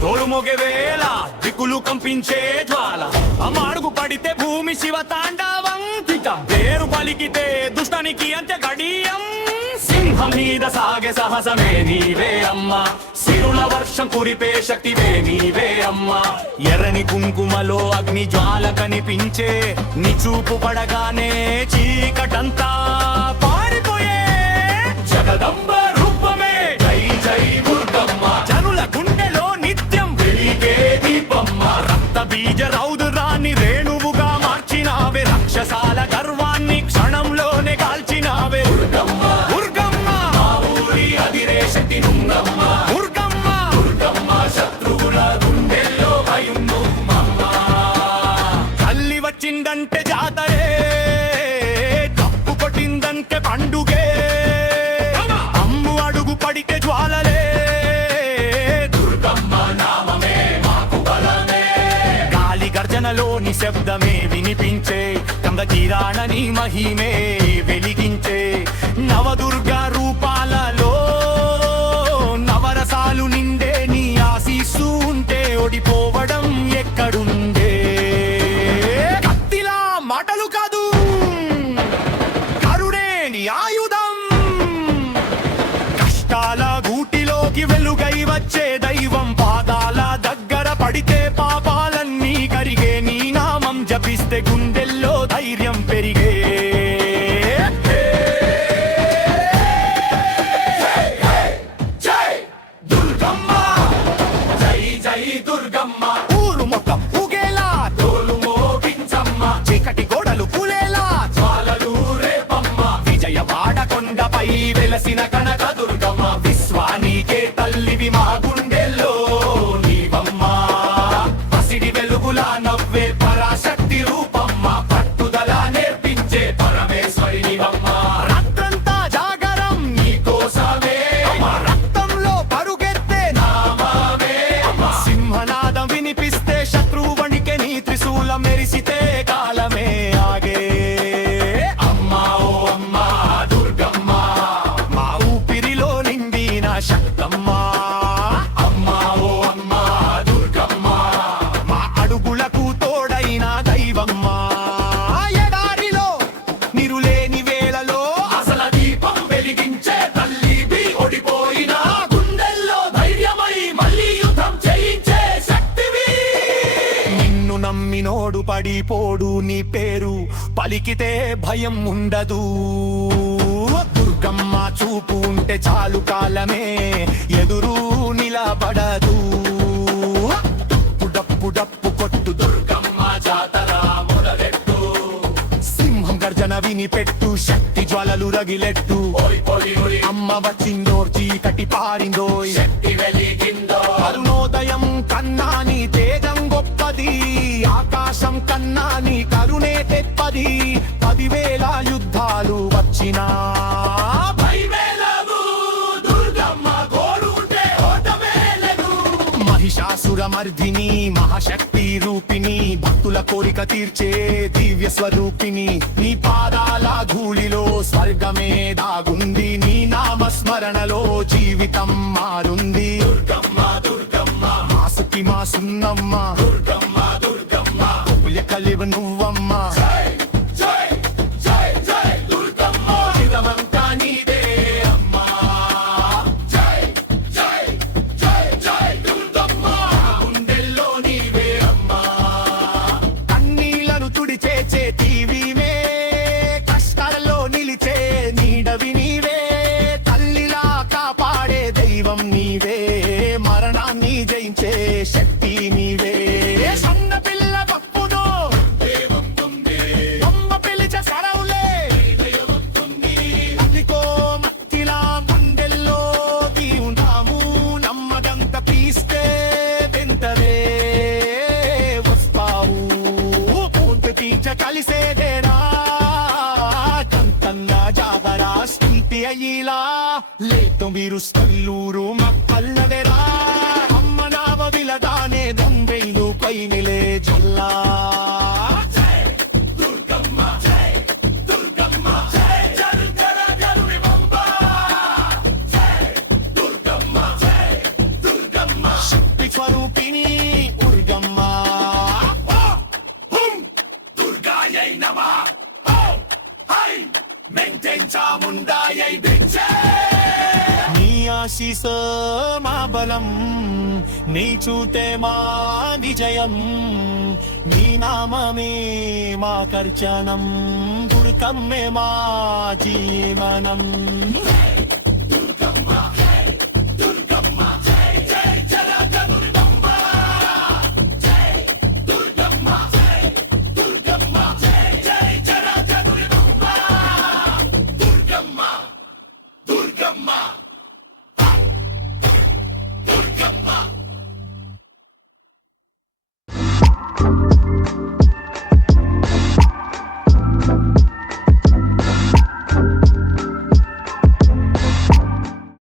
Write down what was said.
తోలుమొగె వేళ దిక్కులు కంపించే జ్వాల అమ్మ అడుగు పడితే భూమి శివ తాండవం పేరు పలికితే దుష్టానికి అంత్య గడియం సింహం మీద సాగే సాహసమే నీవే అమ్మా సిరుల వర్షం కురిపే శక్తివే నీవే అమ్మా ఎర్రని కుంకుమలో అగ్ని జ్వాల కనిపించే నీ చూపు పడగానే చీకటంతా పారిపోయే జగదంబ రూపమే జై జై దుర్గమ్మ జనుల గుండెలో నిత్యం వెలిగే దీపమ్మ రక్త బీజ రౌదురాన్ని రేణువుగా మార్చినావే రాక్షసాల గర్వాన్ని క్షణంలోనే కాల్చినావే దుర్గమ్మ దుర్గమ్మ మా ఊరి అదిరే శక్తి నుంగమ్మ దుర్గమ్మ దుర్గమ్మ శత్రువుల గుండెల్లో భయం నువ్వమ్మ తల్లి వచ్చిందంటే జాతరే తప్పు కొట్టిందంటే పండుగే అమ్ము అడుగు పడితే జ్వాలలే దుర్గమ్మ నామమే మాకు బలమే గాలి గర్జనలోని శబ్దమే వినిపించే గంగ తీరాణని మహిమే వెలిగించే నవదుర్గా రూపాలలో నవరసాలు నిండే నీ ఆశీస్సు ఉంటే ఓడిపోవడం ఎక్కడుండే కత్తిలా మాటలు కాదు కరుణే నీ ఆయుధం కష్టాల గూటిలోకి వెలుగై వచ్చే దైవం పాదాల దగ్గర పడితే పాపాలన్నీ కరిగే నీ నామం జపిస్తే గుండెల్లో ధైర్యం పెరిగే దుర్గమ్మ జై జై దుర్గమ్మ ఊరు మొత్తం ఊగేలా తోలు మోగించమ్మ చీకటి గోడలు కూలేలా జ్వాలలు రేపమ్మ విజయవాడ కొండపై వెలసిన కనక దుర్గమ్మ విశ్వానికే తల్లివి మా గుండెల్లో నీవమ్మ పసిడి వెలుగులా నవ్వే పరాశక్తి రూపమ్మ పట్టుదల నేర్పించే పరమేశ్వరి నీవమ్మ రాత్రంతా జాగరం నీకోసమే రక్తంలో పరుగెత్తే నామమే సింహనాదం వినిపిస్తే శత్రువు వణికే నీ త్రిశూలం మెరిసితే కాలమే ఆగే అమ్మా ఓ అమ్మా దుర్గమ్మ మా ఊపిరిలో నిండిన శక్తమ్మా అమ్మా ఓ అమ్మా దుర్గమ్మ మా అడుగులకు తోడైన దైవమ్మా ఎడారిలో నిరులేని వేళలో అసల దీపం వెలిగించే తల్లివి ఓడిపోయిన గుండెల్లో ధైర్యమై మళ్ళీ యుద్ధం చేయించే శక్తివి నిన్ను నమ్మినోడు పడిపోడు నీ పేరు పలికితే భయం ఉండదు దుర్గమ్మ చూపు ఉంటే చాలు కాలమే ఎదురు నిలబడదు డప్పు డప్పు డప్పు కొట్టు దుర్గమ్మ జాతర మొదలెట్టు సింహం గర్జన వినిపెట్టు శక్తి జ్వాలలు రగిలెట్టు అమ్మ వచ్చిందో చీకటి పారిందో శక్తి వెలిగిందో అరుణోదయం కన్నా నీ తేజం గొప్పది ఆకాశం కన్నా నీ కరుణే తెప్పది 10,000 యుద్ధాలు వచ్చినా మహిషాసురమర్ధిని మహాశక్తి రూపిణి భక్తుల కోరిక తీర్చే దివ్య స్వరూపిణి నీ పాదాల ధూళిలో స్వర్గమే దాగుంది నీ నామస్మరణలో జీవితం మారుంది దుర్గమ్మ దుర్గమ్మ మాసుకి మా సున్నమ్మ దుర్గమ్మ దుర్గమ్మ కలివ నువ్వమ్మ నీవే మరణాన్ని జయించే శక్తి నీవే సన్న పిల్ల తప్పుదో అమ్మ పిలిచే సరవులే అదికో మట్టిలా గుండెల్లో ఉన్నాము నమ్మదంత పీస్తే వెంటనే వస్తావు పూర్తి తీర్చ కలిసేదేనా కంతంగా జాగరా స్థితి అయ్యిలా లేతో మీరు స్థల్లూరు మక్కల్లదెరా అమ్మ నావదిలదానే దంబెయిలు పైనిలే జల్లా చాముండాయై భిక్షే నీ ఆశీస మా బలం నీ చూతే మా విజయం నీ నామమే మా కర్చనం దుర్గమ్మే మా జీవనం